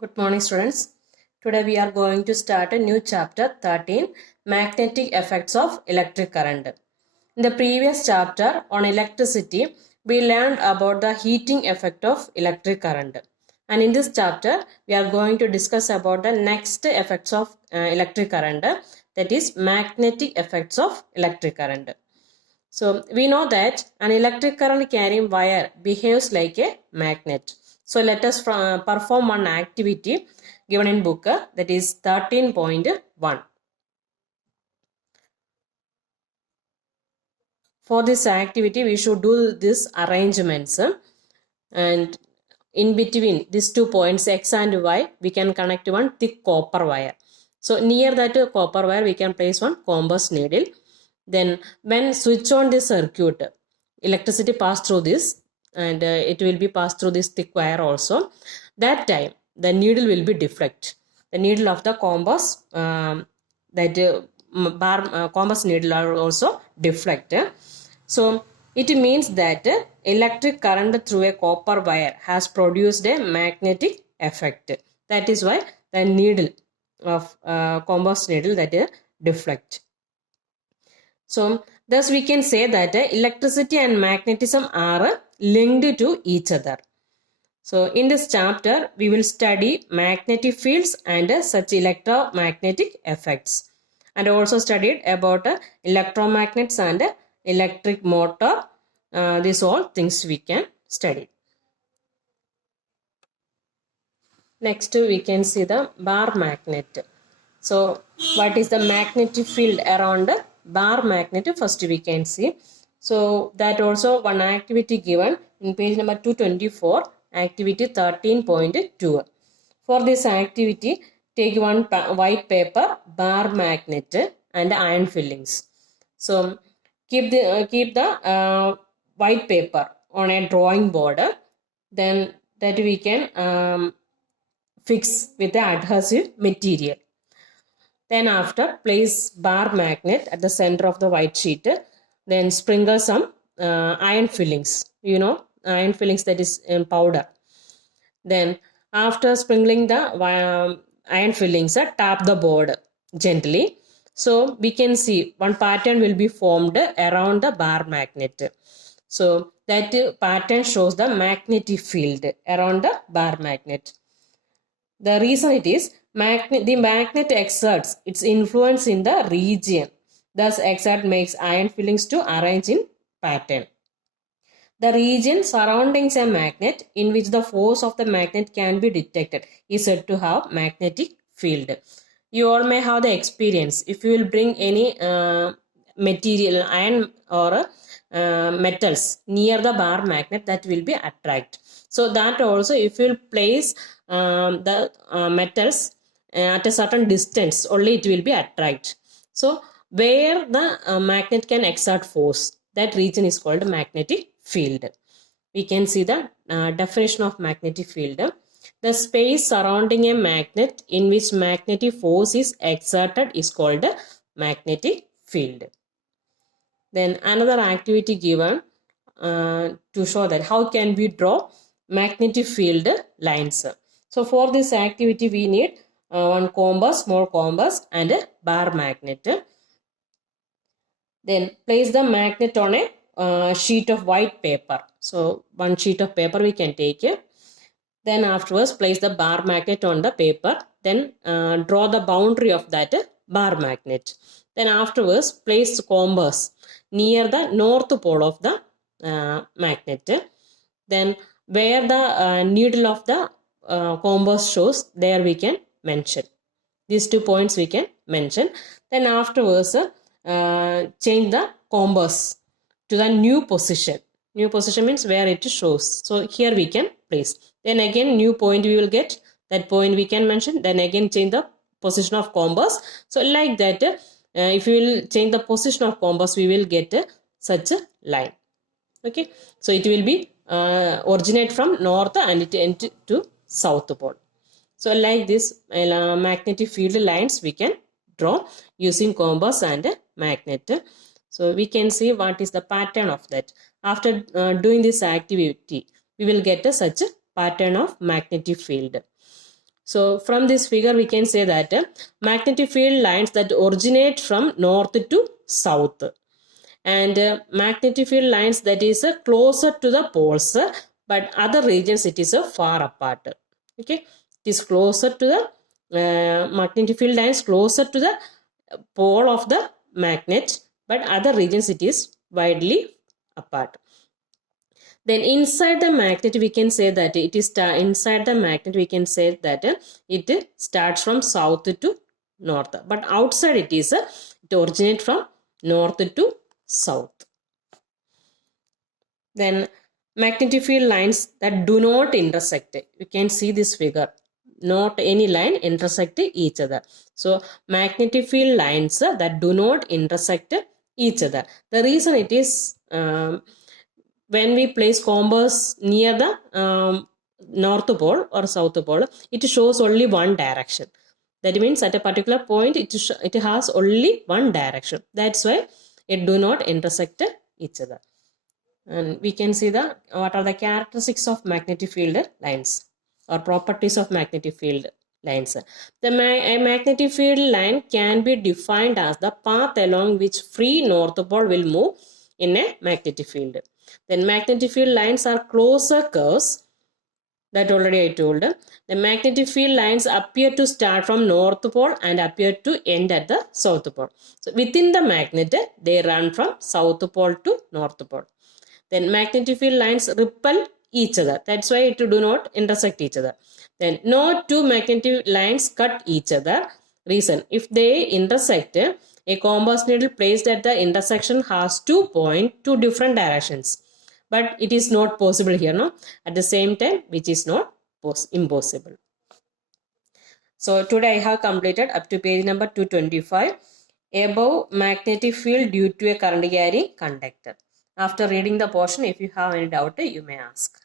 Good morning, students. Today we are going to start a new chapter 13, Magnetic Effects of Electric Current. In the previous chapter on electricity, we learned about the heating effect of electric current. And in this chapter, we are going to discuss about the next effects of electric current, that is magnetic effects of electric current. So we know that an electric current carrying wire behaves like a magnet. So let us perform one activity given in book, that is 13.1. For this activity, we should do these arrangements, and in between these 2 points X and Y, we can connect one thick copper wire. So near that copper wire, we can place one compass needle. Then when switch on this circuit, electricity pass through this, and it will be passed through this thick wire also. That time the needle will be deflect. The needle of the compass, compass needle are also deflect. So it means that electric current through a copper wire has produced a magnetic effect. That is why the needle of compass needle that deflect. So thus we can say that electricity and magnetism are linked to each other. So in this chapter, we will study magnetic fields and such electromagnetic effects, and also studied about electromagnets and electric motor. These all things we can study. Next we can see the bar magnet. So what is the magnetic field around bar magnet? First we can see. So that also one activity given in page number 224, activity 13.2. For this activity, take one white paper, bar magnet and iron fillings. So keep the white paper on a drawing board. Then that we can fix with the adhesive material. Then after, place bar magnet at the center of the white sheet. Then sprinkle some iron fillings. Iron fillings, that is in powder. Then after sprinkling the iron fillings, tap the board gently. So we can see one pattern will be formed around the bar magnet. So that pattern shows the magnetic field around the bar magnet. The reason it is the magnet exerts its influence in the region. Thus, exert makes iron fillings to arrange in pattern. The region surrounding a magnet in which the force of the magnet can be detected is said to have magnetic field. You all may have the experience. If you will bring any material, iron or metals near the bar magnet, that will be attract. So that also, if you will place the metals at a certain distance, only it will be attract. So where the magnet can exert force, that region is called magnetic field. We can see the definition of magnetic field. The space surrounding a magnet in which magnetic force is exerted is called magnetic field. Then another activity given to show that how can we draw magnetic field lines. So for this activity we need one compass, small compass and a bar magnet. Then place the magnet on a sheet of white paper. So one sheet of paper we can take it. Then afterwards place the bar magnet on the paper. Then draw the boundary of that bar magnet. Then afterwards place the compass near the north pole of the magnet. Then where the needle of the compass shows, there we can mention. These 2 points we can mention. Then afterwards change the compass to the new position. New position means where it shows. So here we can place. Then again new point we will get. That point we can mention. Then again change the position of compass. So like that, if we will change the position of compass, we will get such a line. Okay. So it will be originate from north and it end to south pole. So like this magnetic field lines we can draw using compass and magnet. So we can see what is the pattern of that. After doing this activity, we will get such a pattern of magnetic field. So from this figure we can say that magnetic field lines that originate from north to south, and magnetic field lines that is closer to the poles, but other regions it is far apart. Okay, it is closer to the magnetic field lines closer to the pole of the magnet, but other regions it is widely apart. Then inside the magnet we can say that it is inside the magnet we can say that it starts from south to north, but outside it is it originates from north to south. Then magnetic field lines that do not intersect, you can see this figure, not any line intersect each other. So magnetic field lines that do not intersect each other. The reason it is when we place compass near the north pole or south pole, it shows only one direction. That means at a particular point it has only one direction. That's why it do not intersect each other. And we can see what are the characteristics of magnetic field lines or properties of magnetic field lines. A magnetic field line can be defined as the path along which free north pole will move in a magnetic field. Then magnetic field lines are closer curves, that already I told. The magnetic field lines appear to start from north pole and appear to end at the south pole. So within the magnet they run from south pole to north pole. Then magnetic field lines repel each other. That's why it do not intersect each other. Then no two magnetic lines cut each other. Reason, if they intersect, a compass needle placed at the intersection has to point to different directions. But it is not possible here, no? At the same time, which is not impossible. So today I have completed up to page number 225. Above magnetic field due to a current carrying conductor. After reading the portion, if you have any doubt, you may ask.